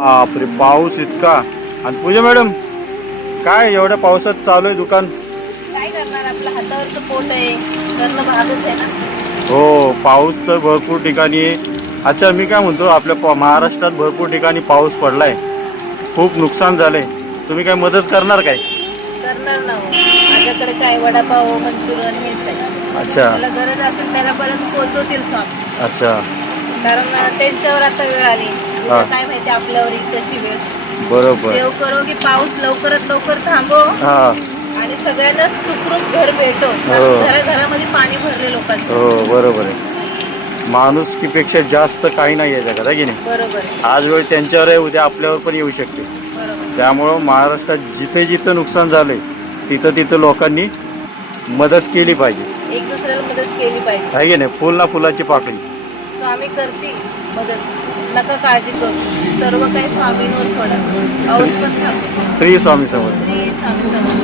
बापरे पाऊस इतका. आणि पूजा मॅडम काय एवढ्या पावसात चालू आहे दुकान? काय करणार आपलं हातावरचं पोट आहे. करणं भागच आहे ना. हो पाऊस तर भरपूर ठिकाणी अच्छा मी काय म्हणतो आपल्या प- महाराष्ट्रात भरपूर ठिकाणी पाऊस पडलाय. खूप नुकसान झालंय. तुम्ही काय मदत करणार काय? करणार ना हो. माझ्याकडे काय वडापाव मंचुरियन हेच आहे. अच्छा. मला गरज असेल त्यालापर्यंत पोहोचवतील स्वामी. अच्छा. कारण त्यांच्यावर आता वेळ आली. हा. काय माहिती आपल्यावर तशी वेळ? बरोबर. देव करो की पाऊस लवकरात लवकर थांबो. हा. आणि सगळ्यांना सुखरूप घर भेटो. हो. घराघरामध्ये पाणी भरले लोकांचं. हो बरोबर आहे. माणुसकीपेक्षा जास्त काही नाही आहे जगात आहे की नाही? बरोबर आहे. आज वेळ त्यांच्यावर आहे उद्या आपल्यावर पण येऊ शकते. बरोबर. त्यामुळं महाराष्ट्रात जिथे जिथे नुकसान झालंय तिथं तिथं लोकांनी मदत केली पाहिजे. एक दुसऱ्याला मदत केली पाहिजे. आहे की नाही? फुल ना फुलाची पाकळी स्वामी करतील मदत. नका काळजी करू. सर्व काही स्वामींवर सोडा. थांबतो श्री स्वामी समर्थ. श्री स्वामी समर्थ.